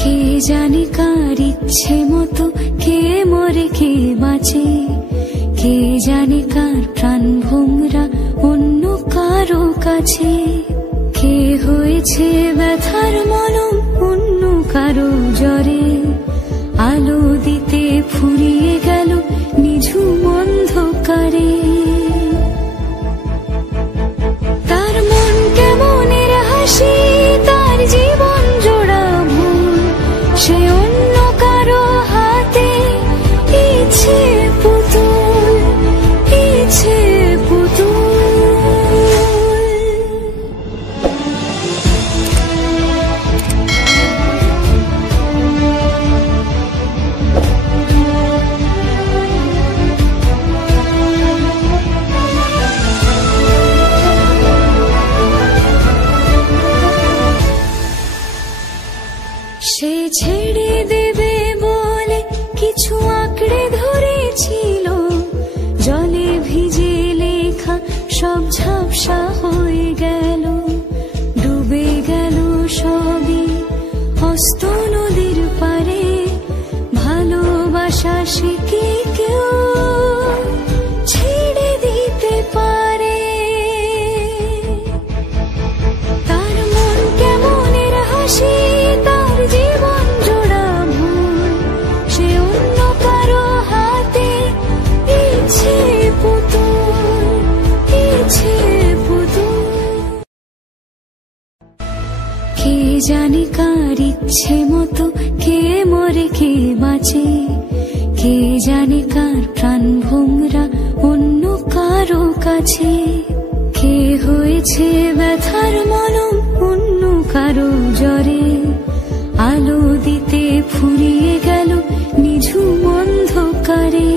কে জানে কার ইচ্ছে মতো কে মরে কে বাঁচে, কে জানে কার প্রাণ ভোমরা অন্য কারো কাছে, কে হয়েছে ব্যথার মলম অন্য কারো জ্বরে, আলো দিতে ফুরিয়ে গেল নিঝুম অন্ধকারে। তার মন কেমনের হাসি, তার জীবন জোড়া ভুল, সে অন্য কারো হাতে ইচ্ছে পুতুল, ইচ্ছে পুতুল। সে ছেড়ে দেবে বলে কিছু আঁকড়ে ধরেছিল, জলে ভিজে লেখা সব ঝাপসা হয়ে গেল, ডুবে গেল সবই অস্ত নদীর পারে। ভালোবাসা সে কি কেউ ছেড়ে দিতে পারে? তার মন কেমনের হাসি, তার জীবন জোড়া ভুল, সে অন্য কারো হাতে ইচ্ছে পুতুল, ইচ্ছে পুতুল। কে জানে কার ইচ্ছে মতো কে মরে কে বাঁচে, কে জানে কার প্রাণ ভোমরা অন্য কারো কাছে, কে হয়েছে ব্যথার মলম অন্য কারো জ্বরে, আলো দিতে ফুরিয়ে গেল নিঝুম অন্ধকারে।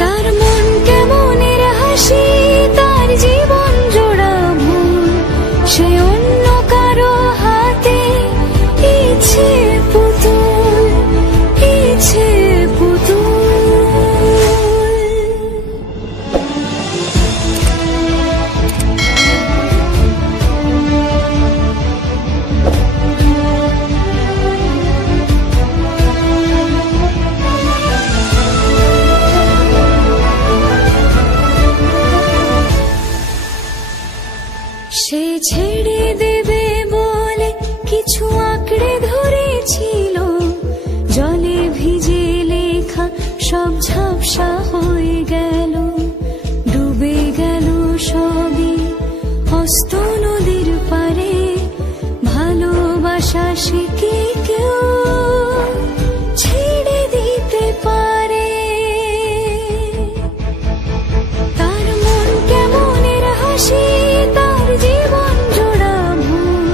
তার মন কেমনের হাসি, তার জীবন জোড়া ভুল, সে অন্য কারো হাতে ইচ্ছে পুতুল, ইচ্ছে পুতুল। সে ছেড়ে দেবে বলে কিছু আঁকড়ে ধরেছিল, জলে ভিজে লেখা সব ঝাপসা হয়ে গেল, ডুবে গেল সবই অস্ত নদীর পারে। ভালোবাসা সে কি কেউ ছেড়ে দিতে পারে? তার মন কেমনের হাসি, তার জীবন জোড়া ভুল,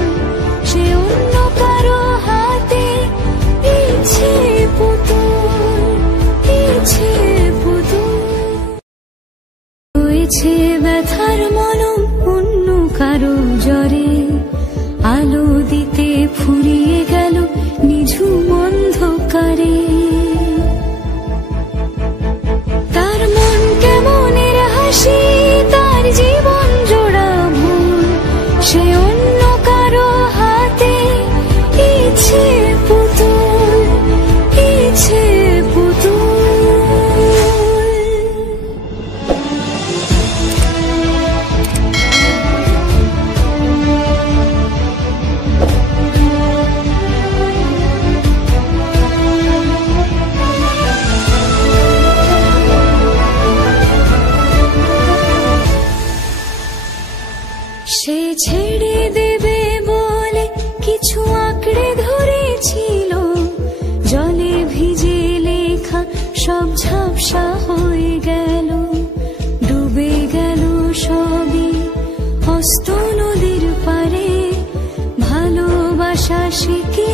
সে অন্য কারো হাতে ইচ্ছে পুতুল, ইচ্ছে পুতুল। হয়েছে ব্যথার মলম অন্য কারো জ্বরে, আলো দিতে ফুরিয়ে গেল নিঝুম অন্ধকারে। তার মন কেমনের হাসি, তার জীবন জোড়া ভুল, সে অন্য কারো হাতে ইচ্ছে পুতুল, ইচ্ছে পুতুল। সে ছেড়ে দেবে বলে কিছু আঁকড়ে ধরেছিল, জলে ভিজে লেখা সব ঝাপসা হয়ে গেল, ডুবে গেল সবই অস্ত নদীর পারে। ভালোবাসা সে কি